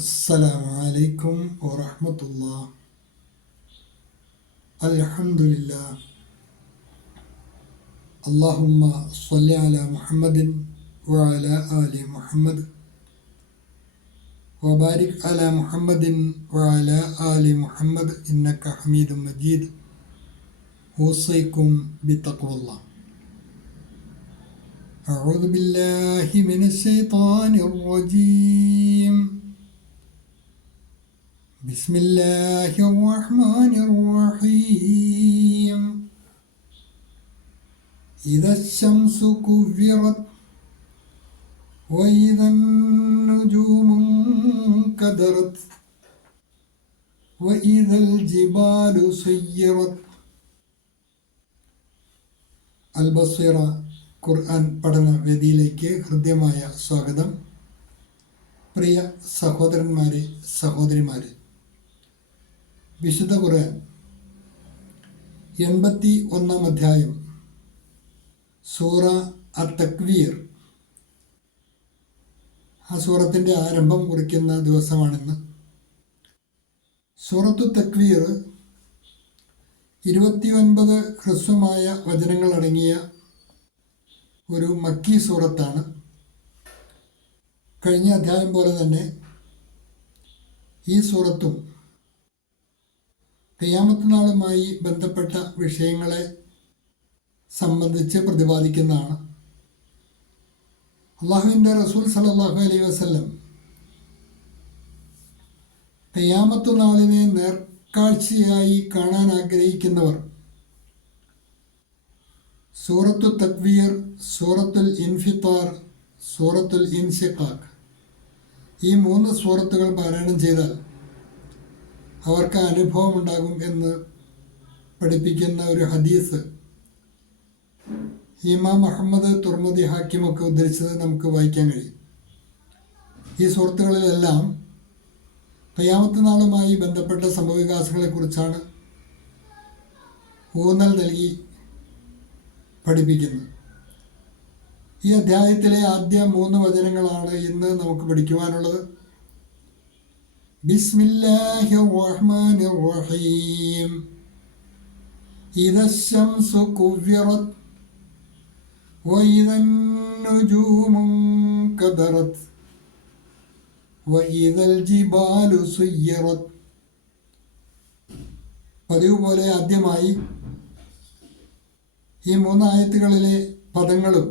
السلام عليكم ورحمة الله. الحمد لله. اللهم صل على محمد وعلى آل محمد وبارك على محمد وعلى آل محمد إنك حميد مجيد. أوصيكم بتقوى الله. أعوذ بالله من الشيطان الرجيم. بسم الله الرحمن الرحيم. إذا الشمس كورت وإذا النجوم انكدرت وإذا الجبال سيرت. അൽബസീറ ഖുർആൻ പഠന വേദിയിലേക്ക് ഹൃദ്യമായ സ്വാഗതം. പ്രിയ സഹോദരന്മാരെ, സഹോദരിമാരെ, വിശുദ്ധ ഖുർആൻ 81 അധ്യായം സൂറ അത്തക്വീർ, ആ സൂറത്തിൻ്റെ ആരംഭം കുറിക്കുന്ന ദിവസമാണിന്ന്. സൂറത്തു തക്വീർ 29 ഹ്രസ്വമായ വചനങ്ങളടങ്ങിയ ഒരു മക്കി സൂറത്താണ്. കഴിഞ്ഞ അധ്യായം പോലെ തന്നെ ഈ സൂറത്തും ഖിയാമത്ത് നാളുമായി ബന്ധപ്പെട്ട വിഷയങ്ങളെ സംബന്ധിച്ച് പ്രതിപാദിക്കുന്നതാണ്. അള്ളാഹുവിൻ്റെ റസൂൽ സല്ലല്ലാഹു അലൈഹി വസല്ലം ഖിയാമത്ത് നാളിനെ നേർക്കാഴ്ചയായി കാണാൻ ആഗ്രഹിക്കുന്നവർ സൂറത്തു തക്വീർ, സൂറത്തുൽ ഇൻഫിത്താർ, സൂറത്തുൽ ഇൻശിഖാഖ് ഈ 3 സൂറത്തുകൾ പാരായണം ചെയ്താൽ അവർക്ക് അനുഭവം ഉണ്ടാകും എന്ന് പഠിപ്പിക്കുന്ന ഒരു ഹദീസ് ഇമാം അഹമ്മദ് തുർമുദി ഹാക്കിമൊക്കെ ഉദ്ധരിച്ചത് നമുക്ക് വായിക്കാൻ കഴിയും. ഈ സൂറത്തുകളിലെല്ലാം ഖിയാമത്ത് നാളുമായി ബന്ധപ്പെട്ട സംഭവവികാസങ്ങളെക്കുറിച്ചാണ് ഊന്നൽ നൽകി പഠിപ്പിക്കുന്നത്. ഈ അധ്യായത്തിലെ ആദ്യ 3 വചനങ്ങളാണ് ഇന്ന് നമുക്ക് പഠിക്കുവാനുള്ളത്. ബിസ്മില്ലാഹിർ റഹ്മാനിർ റഹീം. ഇദശ്ശംസു കുവ്വിറത് വഇദൻ നുജൂമു കദറത് വഇദൽ ജിബാലു സുയ്യിറത്. പതിവ് പോലെ ആദ്യമായി ഈ 3 ആയത്തുകളിലെ പദങ്ങളും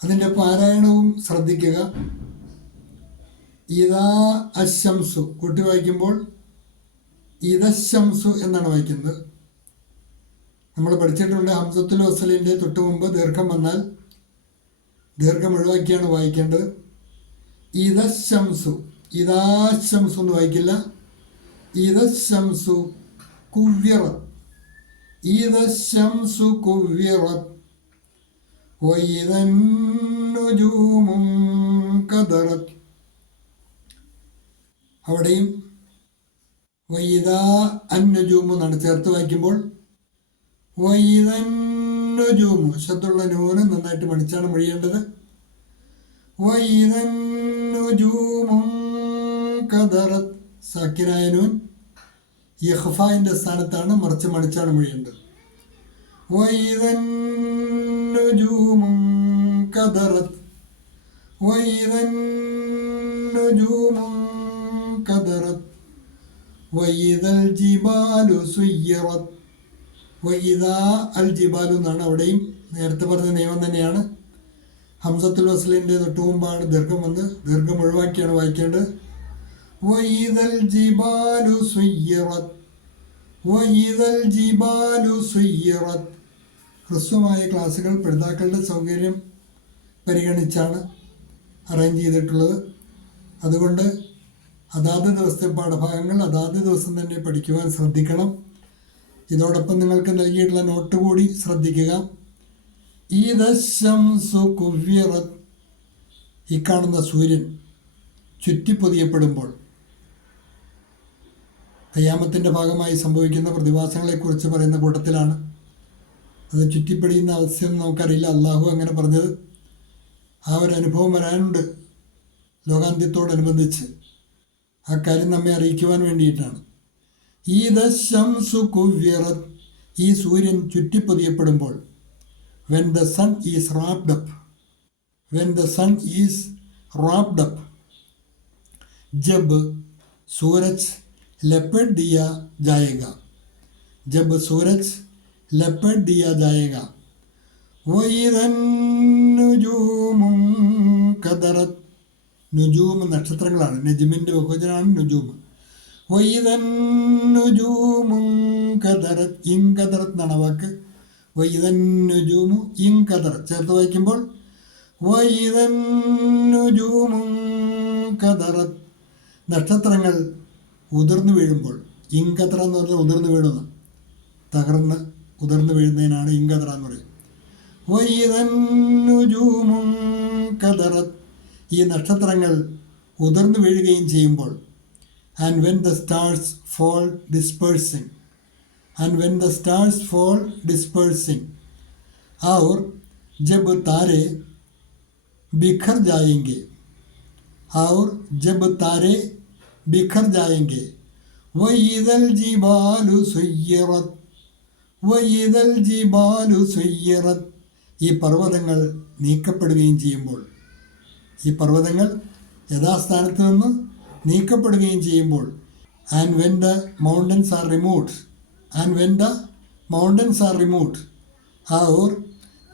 അതിൻ്റെ പാരായണവും ശ്രദ്ധിക്കുക. ഇദാ അശംസു കൂട്ടി വായിക്കുമ്പോൾ ഇദശംസു എന്നാണ് വായിക്കുന്നത്. നമ്മൾ പഠിച്ചിട്ടുണ്ട് ഹംസത്തുൽ വസ്ലിൻ്റെ തൊട്ട് മുമ്പ് ദീർഘം വന്നാൽ ദീർഘം ഒഴിവാക്കിയാണ് വായിക്കേണ്ടത്. ഇദശംസു, ഇദാശംസു എന്ന് വായിക്കില്ല. ഇദശംസു കുവ്വിറത്, ഇദശംസു കുവ്വിറത് വഇദൻ നുജൂമു കദറത്. അവിടെയും വഇദാ അന്നുജൂമു എന്നാണ് ചേർത്ത് വായിക്കുമ്പോൾ വഇദൻ നുജൂമു ശബ്ദമുള്ള നൂന് നന്നായിട്ട് മണിച്ചാണ് മൊഴിയേണ്ടത്. വഇദൻ നുജൂമു കദറത് സാക്കിനായ നൂൻ ഇഖ്ഫായിൻ്റെ സ്ഥാനത്താണ്, മറിച്ച് മണിച്ചാണ് മൊഴിയേണ്ടത്. വഇദൻ നുജൂമു കദറത് വഇദൻ നുജൂമു കദറത് വഇദൽ ജിബാലു സുയ്യിറത്. വഇദാ അൽ ജിബാലു എന്നാണ് അവിടെയും നേരത്തെ പറഞ്ഞ നിയമം തന്നെയാണ്. ഹംസത്തുൽ വസ്ലിൻ്റെ തൊട്ട് മുമ്പാണ് ദീർഘം വന്ന് ദീർഘം ഒഴിവാക്കിയാണ് വായിക്കേണ്ടത്. വഇദൽ ജിബാലു സുയ്യിറത് വഇദൽ ജിബാലു സുയ്യിറത്. ഹ്രസ്വമായ ക്ലാസ്സുകൾ പഠിതാക്കളുടെ സൗകര്യം പരിഗണിച്ചാണ് അറേഞ്ച് ചെയ്തിട്ടുള്ളത്. അതുകൊണ്ട് അതാത് ദിവസത്തെ പാഠഭാഗങ്ങൾ അതാത് ദിവസം തന്നെ പഠിക്കുവാൻ ശ്രദ്ധിക്കണം. ഇതോടൊപ്പം നിങ്ങൾക്ക് നൽകിയിട്ടുള്ള നോട്ട് കൂടി ശ്രദ്ധിക്കുക. ഇദശ്ശംസു കുവ്വിറത്, ഈ കാണുന്ന സൂര്യൻ ചുറ്റിപ്പൊതിയപ്പെടുമ്പോൾ ഖിയാമത്തിൻ്റെ ഭാഗമായി സംഭവിക്കുന്ന പ്രതിഭാസങ്ങളെക്കുറിച്ച് പറയുന്ന കൂട്ടത്തിലാണ്. അത് ചുറ്റിപ്പടിയുന്ന അവസ്ഥയൊന്നും നമുക്കറിയില്ല. അള്ളാഹു അങ്ങനെ പറഞ്ഞത് ആ ഒരു അനുഭവം വരാനുണ്ട്. ലോകാന്ത്യത്തോടനുബന്ധിച്ച് ആ കാര്യം നമ്മെ അറിയിക്കുവാൻ വേണ്ടിയിട്ടാണ്. ഈദ ശംസു കുവ്വിറത്, ഈ സൂര്യൻ ചുറ്റിപ്പൊതിയപ്പെടുമ്പോൾ. When the sun is wrapped up, when the sun is wrapped up. ജബ് സൂരജ് ലपेट दिया जाएगा, जब सूरज लपेट दिया जाएगा. वइदन നുജൂമു കദറത്, നുജൂം നക്ഷത്രങ്ങളാണ്, നജ്മിൻ്റെ ബഹുവചനമാണ് നുജൂം. വൈദൻ നുജൂമു കദറത്, ഇൻകദറത് എന്നാണ് വാക്ക്. വൈദൻ നുജൂമു ഇൻകദറത് ചേർത്ത് വായിക്കുമ്പോൾ വൈദൻ നുജൂമു കദറത്, നക്ഷത്രങ്ങൾ ഉതിർന്നു വീഴുമ്പോൾ. ഇൻകദറ എന്ന് പറഞ്ഞാൽ ഉതിർന്നു വീഴുന്ന, തകർന്ന് ഉതിർന്നു വീഴുന്നതിനാണ് ഇൻകദറ എന്ന് പറയും. വൈദൻ നുജൂമു കദറത്, ഈ നക്ഷത്രങ്ങൾ ഉതിർന്നു വീഴുകയും ചെയ്യുമ്പോൾ. And when the stars fall dispersing, and when the stars fall dispersing. और जब तारे बिखर जाएंगे, और जब तारे बिखर जाएंगे. वइदल जिबालु सुय्यरत, वइदल जिबालु सुय्यरत, ഈ പർവ്വതങ്ങൾ നീക്കപ്പെടുകയും ചെയ്യുമ്പോൾ, ഈ പർവ്വതങ്ങൾ യഥാസ്ഥാനത്ത് നിന്ന് നീക്കപ്പെടുകയും ചെയ്യുമ്പോൾ. And when the mountains are removed, and when the mountains are removed. और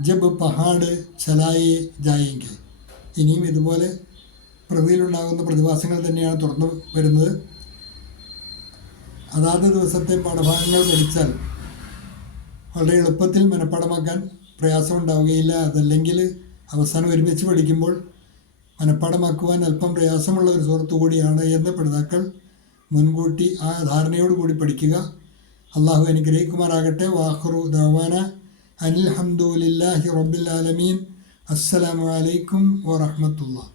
जब पहाड़ चलाए जाएंगे. ഇനിയും ഇതുപോലെ പ്രകൃതിയിലുണ്ടാകുന്ന പ്രതിഭാസങ്ങൾ തന്നെയാണ് തുറന്നു വരുന്നത്. അതാത് ദിവസത്തെ പാഠഭാഗങ്ങൾ പഠിച്ചാൽ വളരെ എളുപ്പത്തിൽ മനഃപ്പാടമാക്കാൻ പ്രയാസമുണ്ടാവുകയില്ല. അതല്ലെങ്കിൽ അവസാനം ഒരുമിച്ച് പഠിക്കുമ്പോൾ മനഃപ്പാടമാക്കുവാൻ അല്പം പ്രയാസമുള്ള ഒരു സുഹൃത്തു കൂടിയാണ് എന്ന് പഠിതാക്കൾ മുൻകൂട്ടി ആ ധാരണയോടുകൂടി പഠിക്കുക. അള്ളാഹു അനുഗ്രഹിക്കുമാറാകട്ടെ. വാഖിറു ദഅ്വാന അൽഹംദുലില്ലാഹി റബ്ബിൽ ആലമീൻ. അസ്സലാമു അലൈക്കും വറഹ്മത്തുള്ളാഹി.